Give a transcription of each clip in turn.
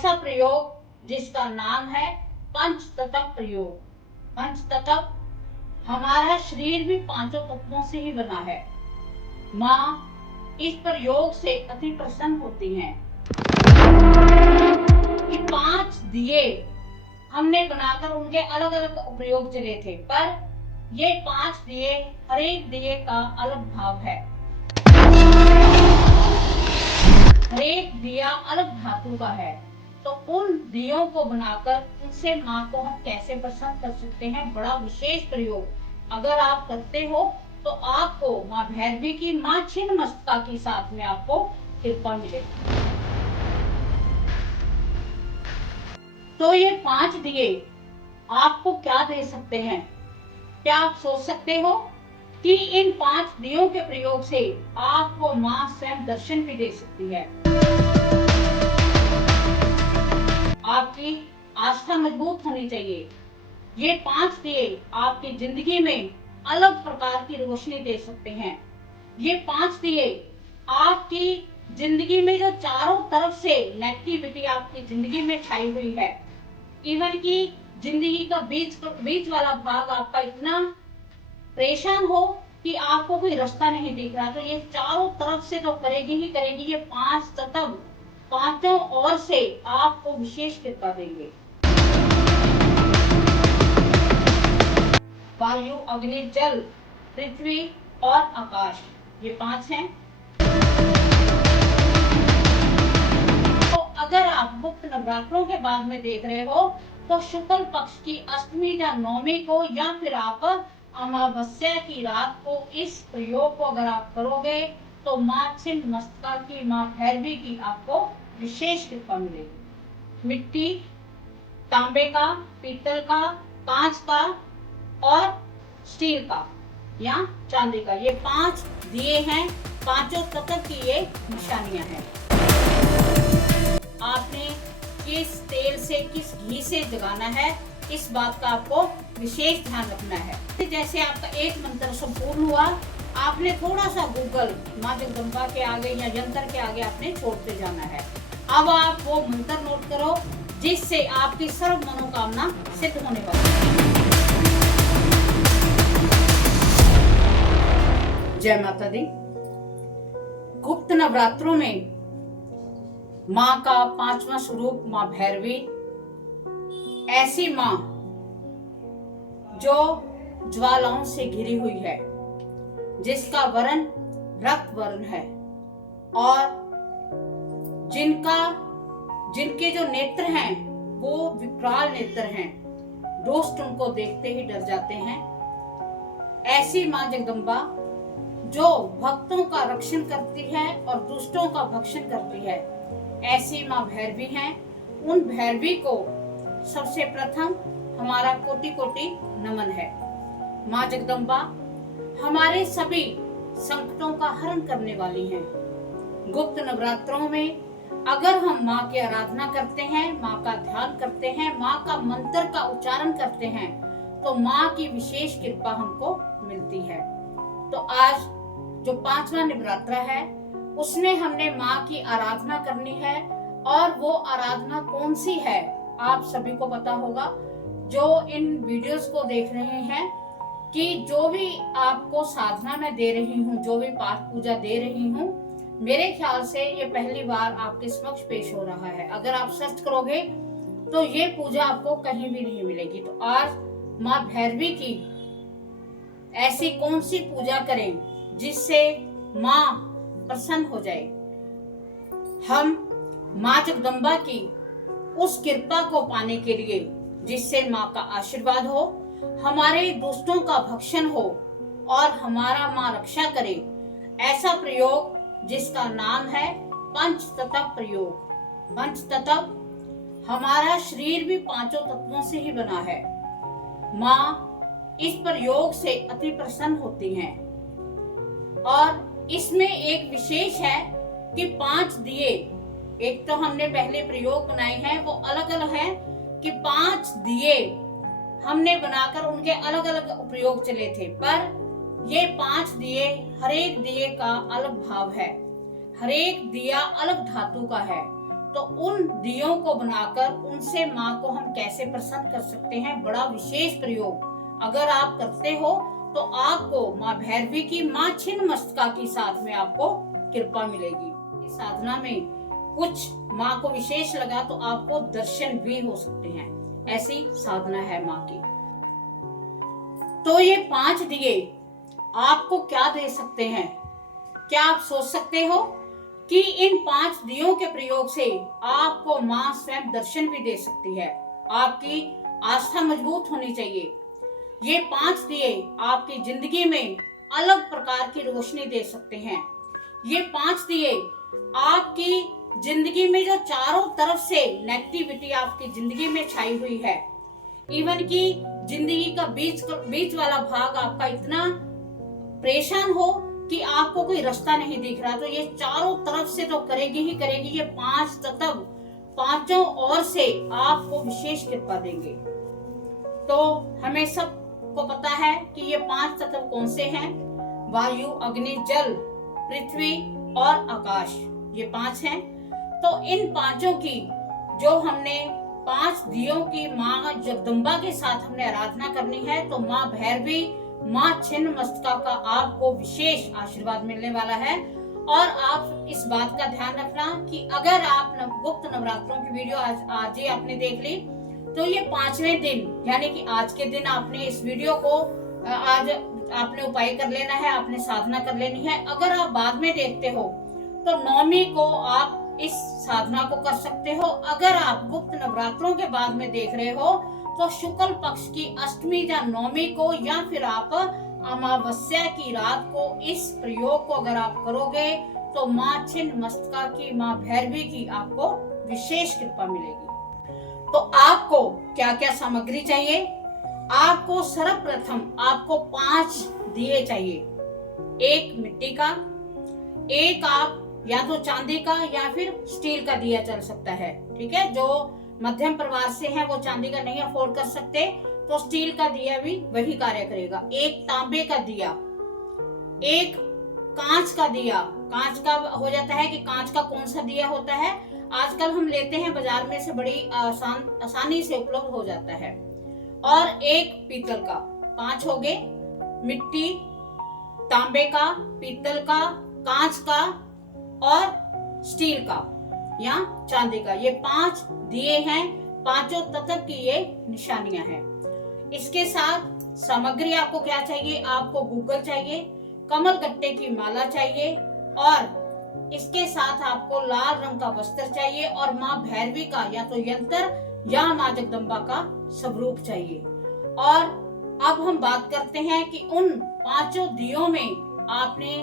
ऐसा प्रयोग जिसका नाम है पंचतत्व प्रयोग। पंचतत्व, हमारा शरीर भी पांचों तत्वों से ही बना है। माँ इस प्रयोग से अति प्रसन्न होती हैं। कि 5 दिए हमने बनाकर उनके अलग अलग उपयोग चले थे, पर ये 5 दिए, हर एक दिए का अलग भाव है। हर एक दिया अलग धातु का है। तो उन दियों को बनाकर उनसे माँ को हम कैसे प्रसन्न कर सकते हैं, बड़ा विशेष प्रयोग अगर आप करते हो तो आपको माँ भैरवी की, माँ छिन्नमस्तिका के साथ में आपको कृपा मिलेगी। तो ये 5 दिए आपको क्या दे सकते हैं? क्या आप सोच सकते हो कि इन 5 दियों के प्रयोग से आपको माँ स्वयं दर्शन भी दे सकती है। आपकी आस्था मजबूत होनी चाहिए। ये 5 दिए आपकी जिंदगी में अलग प्रकार की रोशनी दे सकते हैं। ये 5 दिए आपकी जिंदगी में जो चारों तरफ से नेगेटिविटी आपकी जिंदगी में छाई हुई है, इवन की जिंदगी का बीच वाला भाग आपका इतना परेशान हो कि आपको कोई रास्ता नहीं दिख रहा, तो ये चारों तरफ से तो करेगी ही करेगी। ये 5 तत्व पांचों ओर से आपको विशेष कृपा देंगे। वायु, अग्नि, जल, पृथ्वी और आकाश, ये 5 हैं। तो अगर आप गुप्त नवरात्रों के बाद में देख रहे हो तो शुक्ल पक्ष की अष्टमी या नवमी को, या फिर आप अमावस्या की रात को इस प्रयोग को अगर आप करोगे तो माँ छिन्नमस्तिका की, माँ भैरवी की आपको विशेष कृपा मिलेगी। मिट्टी, तांबे का, पीतल का, कांच का और स्टील का या चांदी का, ये 5 दिए हैं। पांचों तत्व की ये निशानियां हैं। आपने किस तेल से, किस घी से जगाना है, इस बात का आपको विशेष ध्यान रखना है। जैसे आपका एक मंत्र संपूर्ण हुआ, आपने थोड़ा सा गूगल माँ जगदम्बा के आगे या यंत्र के आगे आपने छोड़ते जाना है। अब आप वो मंत्र नोट करो जिससे आपकी सर्व मनोकामना सिद्ध होने वाली है। जय माता दी। गुप्त नवरात्रों में माँ का 5वां स्वरूप माँ भैरवी, ऐसी माँ जो ज्वालाओं से घिरी हुई है, जिसका वर्ण रक्त वर्ण है और जिनके जो नेत्र हैं वो विकराल नेत्र हैं, दुष्ट उनको देखते ही डर जाते हैं। ऐसी माँ जगदम्बा जो भक्तों का रक्षण करती है और दुष्टों का भक्षण करती है, ऐसी माँ भैरवी हैं। उन भैरवी को सबसे प्रथम हमारा कोटि कोटि नमन है। माँ जगदम्बा हमारे सभी संकटों का हरण करने वाली हैं। गुप्त नवरात्रों में अगर हम माँ की आराधना करते हैं, माँ का ध्यान करते हैं, माँ का मंत्र का उच्चारण करते हैं, तो माँ की विशेष कृपा हमको मिलती है। तो आज जो 5वां नवरात्र है उसमें हमने माँ की आराधना करनी है। और वो आराधना कौन सी है आप सभी को पता होगा जो इन वीडियोस को देख रहे हैं, कि जो भी आपको साधना में दे रही हूँ, जो भी पाठ पूजा दे रही हूँ, मेरे ख्याल से ये पहली बार आपके समक्ष पेश हो रहा है। अगर आप सर्च करोगे तो ये पूजा आपको कहीं भी नहीं मिलेगी। तो आज माँ भैरवी की ऐसी कौन सी पूजा करें जिससे माँ प्रसन्न हो जाए। हम माँ जगदम्बा की उस कृपा को पाने के लिए जिससे माँ का आशीर्वाद हो, हमारे दुष्टों का भक्षण हो और हमारा माँ रक्षा करे, ऐसा प्रयोग जिसका नाम है पंचतत्व प्रयोग। पंचतत्व, हमारा शरीर भी पांचों तत्वों से ही बना है। माँ इस प्रयोग से अति प्रसन्न होती हैं। और इसमें एक विशेष है कि 5 दिए, एक तो हमने पहले प्रयोग बनाए हैं वो अलग अलग हैं, कि 5 दिए हमने बनाकर उनके अलग अलग उपयोग चले थे, पर ये 5 दिए, हर एक दिए का अलग भाव है, हर एक दिया अलग धातु का है। तो उन दियों को बनाकर उनसे माँ को हम कैसे प्रसन्न कर सकते हैं, बड़ा विशेष प्रयोग अगर आप करते हो तो आपको माँ भैरवी की, माँ छिन्नमस्तिका की साथ में आपको कृपा मिलेगी। इस साधना में कुछ माँ को विशेष लगा तो आपको दर्शन भी हो सकते हैं, ऐसी साधना है माँ की। तो ये 5 दिए आपको क्या दे सकते हैं? क्या आप सोच सकते हो कि इन 5 दियों के प्रयोग से आपको माँ स्वयं दर्शन भी दे सकती है? आपकी आस्था मजबूत होनी चाहिए। ये 5 दिए आपकी जिंदगी में अलग प्रकार की रोशनी दे सकते हैं। ये 5 दिए आपकी जिंदगी में जो चारों तरफ से नेगेटिविटी आपकी जिंदगी में छाई हुई है, इवन की जिंदगी का बीच वाला भाग आपका इतना परेशान हो कि आपको कोई रास्ता नहीं दिख रहा, तो ये चारों तरफ से तो करेगी ही करेगी। ये 5 तत्व पांचों ओर से आपको विशेष कृपा देंगे। तो हमें सबको पता है कि ये 5 तत्व कौन से हैं? वायु, अग्नि, जल, पृथ्वी और आकाश, ये 5 हैं। तो इन पांचों की जो हमने 5 दियों की माँ जगदम्बा के साथ हमने आराधना करनी है, तो माँ भैरवी, माँ छिन्नमस्तिका का आपको विशेष आशीर्वाद मिलने वाला है। और आप इस बात का ध्यान रखना कि अगर आप गुप्त नवरात्रों की वीडियो आज ही आपने देख ली, तो ये 5वें दिन यानी कि आज के दिन आपने इस वीडियो को आज आपने उपाय कर लेना है, आपने साधना कर लेनी है। अगर आप बाद में देखते हो तो 9वीं को आप इस साधना को कर सकते हो। अगर आप गुप्त नवरात्रों के बाद में देख रहे हो तो शुक्ल पक्ष की अष्टमी या 9वीं को, या फिर आप अमावस्या की रात को इस प्रयोग को अगर आप करोगे तो माँ छिन्नमस्तिका की, माँ भैरवी की आपको विशेष कृपा मिलेगी। तो आपको क्या क्या सामग्री चाहिए? आपको सर्वप्रथम आपको 5 दिए चाहिए। एक मिट्टी का, एक आप या तो चांदी का या फिर स्टील का दिया चल सकता है, ठीक है। जो मध्यम परिवार से है वो चांदी का नहीं अफोर्ड कर सकते तो स्टील का दिया भी वही कार्य करेगा। एक तांबे का दिया, एक कांच का दिया। कांच का हो जाता है कि कांच का कौन सा दिया होता है, आजकल हम लेते हैं बाजार में से, बड़ी आसानी से उपलब्ध हो जाता है। और एक पीतल का। 5 हो गए, मिट्टी, तांबे का, पीतल का, कांच का और स्टील का या चांदी का। ये 5 दिए हैं, पांचों तत्व की ये निशानियां हैं। इसके साथ सामग्री आपको क्या चाहिए? आपको गूगल चाहिए, कमल गट्टे की माला चाहिए और इसके साथ आपको लाल रंग का वस्त्र चाहिए और माँ भैरवी का या तो यंत्र या माँ जगदम्बा का स्वरूप चाहिए। और अब हम बात करते हैं कि उन 5 दियों में आपने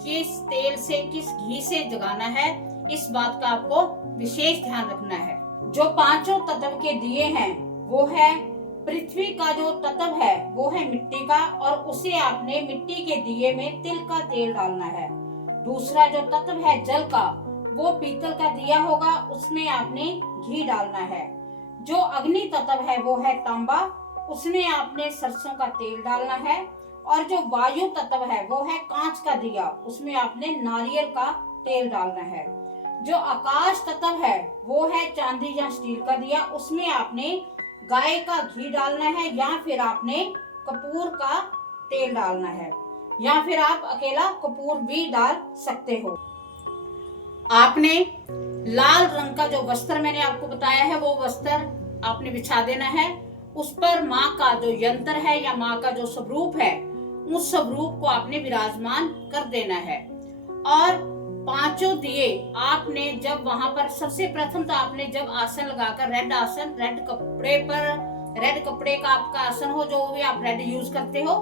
किस तेल से, किस घी से जगाना है, इस बात का आपको विशेष ध्यान रखना है। जो 5 तत्व के दिए हैं वो है पृथ्वी का, जो तत्व है वो है मिट्टी का और उसे आपने मिट्टी के दिए में तिल का तेल डालना है। दूसरा जो तत्व है जल का, वो पीतल का दिया होगा, उसमें आपने घी डालना है। जो अग्नि तत्व है वो है तांबा, उसमें आपने सरसों का तेल डालना है। और जो वायु तत्व है वो है कांच का दिया, उसमें आपने नारियल का तेल डालना है। जो आकाश तत्व है वो है चांदी या स्टील का दिया, उसमें आपने गाय का घी डालना है या फिर आपने कपूर का तेल डालना है, या फिर आप अकेला कपूर भी डाल सकते हो। आपने लाल रंग का जो वस्त्र मैंने आपको बताया है वो वस्त्र आपने बिछा देना है। उस पर माँ का जो यंत्र है या माँ का जो स्वरूप है, उस स्वरूप को आपने विराजमान कर देना है। और 5 दिए आपने जब वहां पर, सबसे प्रथम तो आपने जब आसन लगाकर, रेड आसन, रेड कपड़े पर, रेड कपड़े का आपका आसन हो जो भी आप रेड यूज करते हो,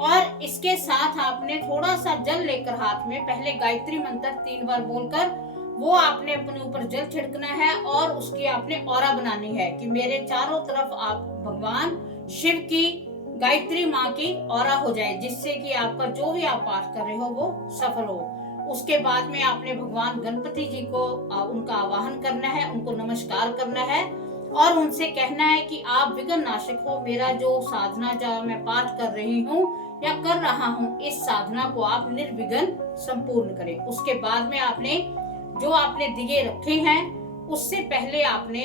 और इसके साथ आपने थोड़ा सा जल लेकर हाथ में पहले गायत्री मंत्र 3 बार बोलकर वो आपने अपने ऊपर जल छिड़कना है और उसकी आपने ऑरा बनानी है कि मेरे चारों तरफ आप भगवान शिव की, गायत्री माँ की ऑरा हो जाए, जिससे कि आपका जो भी आप पाठ कर रहे हो वो सफल हो। उसके बाद में आपने भगवान गणपति जी को उनका आवाहन करना है, उनको नमस्कार करना है और उनसे कहना है कि आप विघ्न नाशक हो, मेरा जो साधना जो मैं पाठ कर रही हूँ या कर रहा हूँ, इस साधना को आप निर्विघ्न संपूर्ण करें। उसके बाद में आपने जो आपने दिए रखे हैं उससे पहले आपने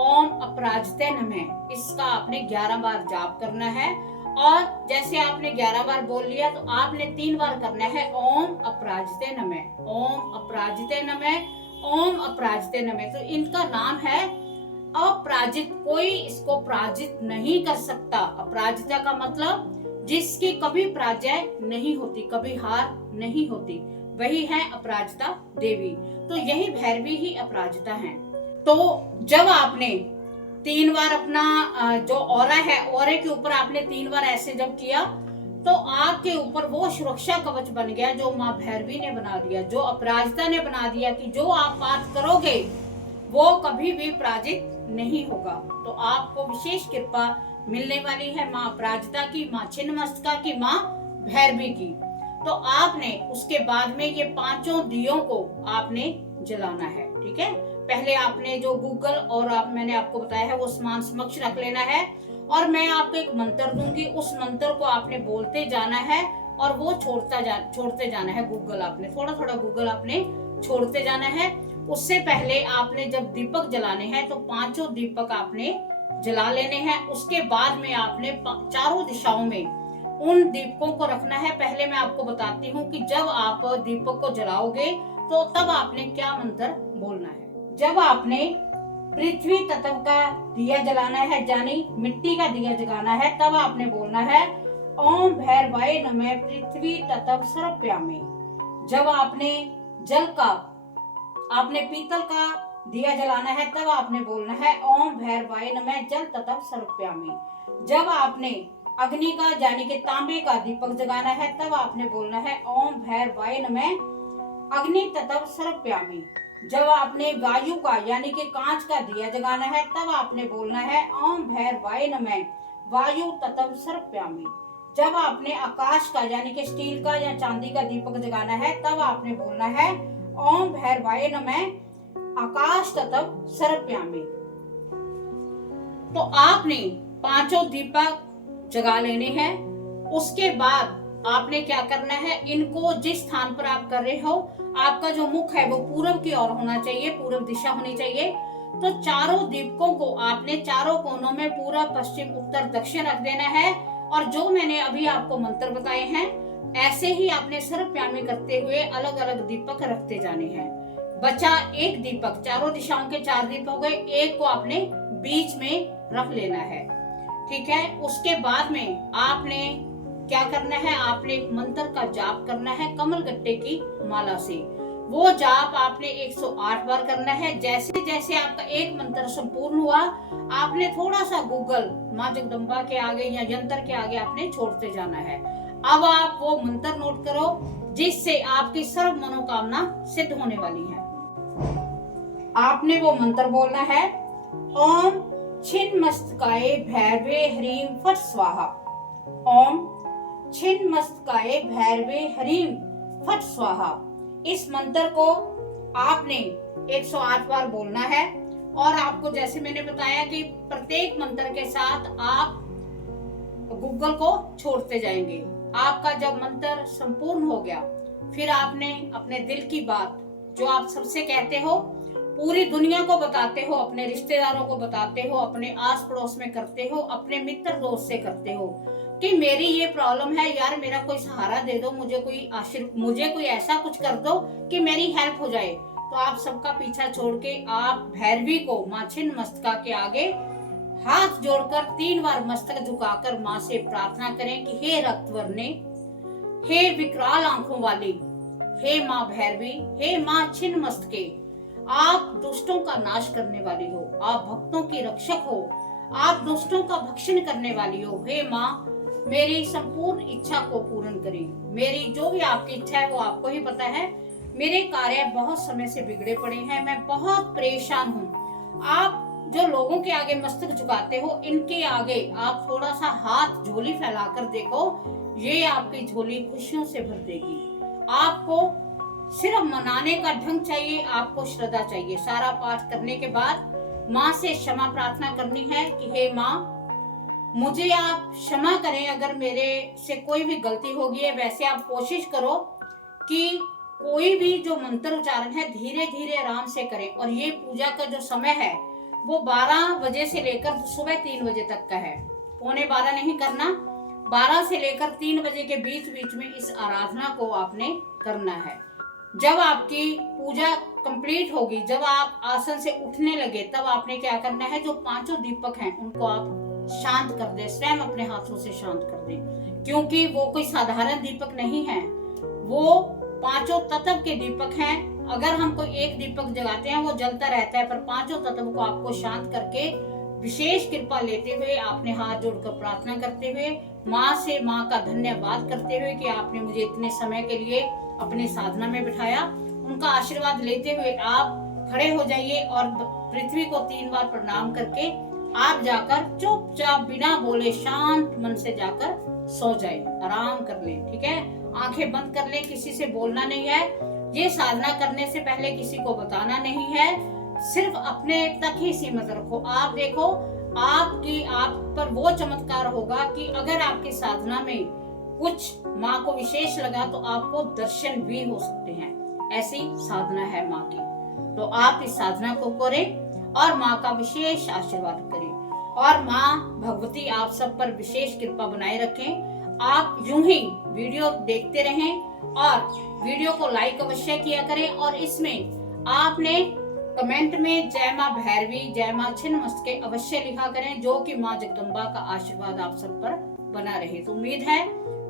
ओम अपराजिते नमः इसका आपने 11 बार जाप करना है। और जैसे आपने 11 बार बोल लिया तो आपने 3 बार करना है ओम अपराजिते नमः, ओम अपराजिते नमः, ओम अपराजिते नमः। तो इनका नाम है अपराजित, कोई इसको पराजित नहीं कर सकता। अपराजिता का मतलब जिसकी कभी पराजय नहीं होती, कभी हार नहीं होती, वही है अपराजिता देवी। तो यही भैरवी ही अपराजिता है। तो जब आपने 3 बार अपना जो ऑरा है, ऑरे के ऊपर आपने 3 बार ऐसे जब किया तो आपके ऊपर वो सुरक्षा कवच बन गया जो माँ भैरवी ने बना दिया, जो अपराजिता ने बना दिया कि जो आप पाठ करोगे वो कभी भी पराजित नहीं होगा। तो आपको विशेष कृपा मिलने वाली है माँ अपराजिता की, माँ छिन्नमस्तिका की, माँ भैरवी की। तो आपने उसके बाद में ये 5 दियों को आपने जलाना है। ठीक है, पहले आपने जो गूगल और मैंने आपको बताया है वो सामान समक्ष रख लेना है। और मैं आपको एक मंत्र दूंगी, उस मंत्र को आपने बोलते जाना है और वो छोड़ते जाना है। गूगल आपने थोड़ा थोड़ा गूगल आपने छोड़ते जाना है। उससे पहले आपने जब दीपक जलाने हैं तो 5 दीपक आपने जला लेने हैं। उसके बाद में आपने चारों दिशाओं में उन दीपकों को रखना है। पहले मैं आपको बताती हूँ कि जब आप दीपक को जलाओगे तो तब आपने क्या मंत्र बोलना है। जब आपने पृथ्वी तत्व का दिया जलाना है, यानी मिट्टी का दिया जलाना है, तब आपने बोलना है ओम भैरवाय नमः पृथ्वी तत्व सर्वप्यामि। जब आपने जल का, आपने पीतल का दिया जलाना है, तब आपने बोलना है ओम भैरवाय नमः जल तत्व सर्वप्यामि। जब आपने अग्नि का यानी कि तांबे का दीपक जगाना है, तब आपने बोलना है ओम भैरवाय नमः अग्नि तत्व सर्वप्यामि। जब आपने वायु का यानी कि कांच का दिया जगाना है, तब आपने बोलना है ओम भैरवाय नमः वायु तत्व सर्वप्यामि। जब आपने आकाश का यानी कि स्टील का या चांदी का दीपक जगाना है, तब आपने बोलना है ओम भैरवाय नमः आकाश तत्व सर्वप्यामि। तो आपने 5 दीपक जगा लेने हैं। उसके बाद आपने क्या करना है, इनको जिस स्थान पर आप कर रहे हो, आपका जो मुख है वो पूर्व की ओर होना चाहिए, पूर्व दिशा होनी चाहिए। तो चारों दीपकों को आपने चारों कोनों में पूर्व, पश्चिम, उत्तर, दक्षिण रख देना है। और जो मैंने अभी आपको मंत्र बताए हैं ऐसे ही आपने सर्वप्यामि करते हुए अलग अलग दीपक रखते जाने हैं। बचा एक दीपक, चारों दिशाओं के 4 दीपक हो गए, एक को आपने बीच में रख लेना है। ठीक है, उसके बाद में आपने क्या करना है, आपने एक मंत्र का जाप करना है कमल गट्टे की माला से। वो जाप आपने 108 बार करना है। जैसे जैसे आपका एक मंत्र संपूर्ण हुआ, आपने थोड़ा सा गूगल माँ जगदम्बा के आगे या यंत्र के आगे आपने छोड़ते जाना है। अब आप वो मंत्र नोट करो जिससे आपकी सर्व मनोकामना सिद्ध होने वाली है। आपने वो मंत्र बोलना है ओम छिन्नमस्तिकाय भैरवे ह्रीं फट् स्वाहा। ओम छिन्नमस्तिकाय भैरवे ह्रीं फट् स्वाहा। इस मंत्र को आपने 108 बार बोलना है। और आपको जैसे मैंने बताया कि प्रत्येक मंत्र के साथ आप गूगल को छोड़ते जाएंगे। आपका जब मंत्र संपूर्ण हो गया, फिर आपने अपने दिल की बात जो आप सबसे कहते हो, पूरी दुनिया को बताते हो, अपने रिश्तेदारों को बताते हो, अपने आस पड़ोस में करते हो, अपने मित्र दोस्त से करते हो कि मेरी ये प्रॉब्लम है यार, मेरा कोई सहारा दे दो, मुझे कोई ऐसा कुछ कर दो कि मेरी हेल्प हो जाए। तो आप सबका पीछा छोड़ के आप भैरवी को माँ छिन्नमस्तिका के आगे हाथ जोड़कर 3 बार मस्तक झुकाकर माँ से प्रार्थना करें कि हे रक्तवर्णे, हे विकराल आंखों वाली, हे माँ भैरवी, हे माँ छिन्नमस्तिके, आप दुष्टों का नाश करने वाली हो, आप भक्तों की रक्षक हो, आप दुष्टों का भक्षण करने वाली हो। हे माँ, मेरी संपूर्ण इच्छा को पूर्ण करें। मेरी जो भी आपकी इच्छा है वो आपको ही पता है। मेरे कार्य बहुत समय से बिगड़े पड़े हैं, मैं बहुत परेशान हूँ। आप जो लोगों के आगे मस्तक झुकाते हो, इनके आगे आप थोड़ा सा हाथ झोली फैलाकर देखो, ये आपकी झोली खुशियों से भर देगी। आपको सिर्फ मनाने का ढंग चाहिए, आपको श्रद्धा चाहिए। सारा पाठ करने के बाद माँ से क्षमा प्रार्थना करनी है कि हे माँ, मुझे आप क्षमा करें अगर मेरे से कोई भी गलती होगी है। वैसे आप कोशिश करो कि कोई भी जो मंत्र उच्चारण है धीरे धीरे आराम से करें। और ये पूजा का जो समय है वो 12 बजे से लेकर सुबह 3 बजे तक का है। 11:45 नहीं करना, 12 से लेकर 3 बजे के बीच बीच में इस आराधना को आपने करना है। जब आपकी पूजा कंप्लीट होगी, जब आप आसन से उठने लगे, तब आपने क्या करना है, जो 5 दीपक हैं उनको आप शांत कर दे, स्वयं अपने हाथों से शांत कर दे, क्योंकि वो कोई साधारण दीपक नहीं है, वो 5 तत्व के दीपक हैं। अगर हम कोई एक दीपक जगाते हैं वो जलता रहता है, पर 5 तत्व को आपको शांत करके विशेष कृपा लेते हुए आपने हाथ जोड़कर प्रार्थना करते हुए माँ का धन्यवाद करते हुए कि आपने मुझे इतने समय के लिए अपने साधना में बिठाया, उनका आशीर्वाद लेते हुए आप खड़े हो जाइए और पृथ्वी को 3 बार प्रणाम करके आप जाकर चुपचाप बिना बोले शांत मन से जाकर सो जाए, आराम कर ले। ठीक है, आंखें बंद कर ले, किसी से बोलना नहीं है। ये साधना करने से पहले किसी को बताना नहीं है, सिर्फ अपने तक ही सीमित रखो। आप देखो आप पर वो चमत्कार होगा कि अगर आपकी साधना में कुछ माँ को विशेष लगा तो आपको दर्शन भी हो सकते हैं। ऐसी साधना है माँ की। तो आप इस साधना को करें और माँ का विशेष आशीर्वाद करें, और माँ भगवती आप सब पर विशेष कृपा बनाए रखें। आप यूं ही वीडियो देखते रहें और वीडियो को लाइक अवश्य किया करें, और इसमें आपने कमेंट में जय माँ भैरवी, जय माँ छिन्नमस्तिके अवश्य लिखा करें, जो कि माँ जगदम्बा का आशीर्वाद आप सब पर बना रहे। तो उम्मीद है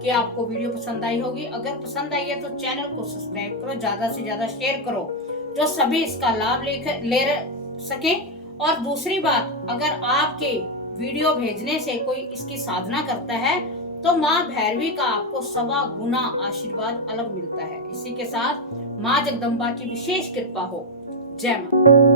कि आपको वीडियो पसंद आई होगी। अगर पसंद आई है तो चैनल को सब्सक्राइब करो, ज्यादा से ज्यादा शेयर करो, जो सभी इसका लाभ ले सके। और दूसरी बात, अगर आपके वीडियो भेजने से कोई इसकी साधना करता है तो माँ भैरवी का आपको 1.25 गुना आशीर्वाद अलग मिलता है। इसी के साथ माँ जगदम्बा की विशेष कृपा हो। जय माँ।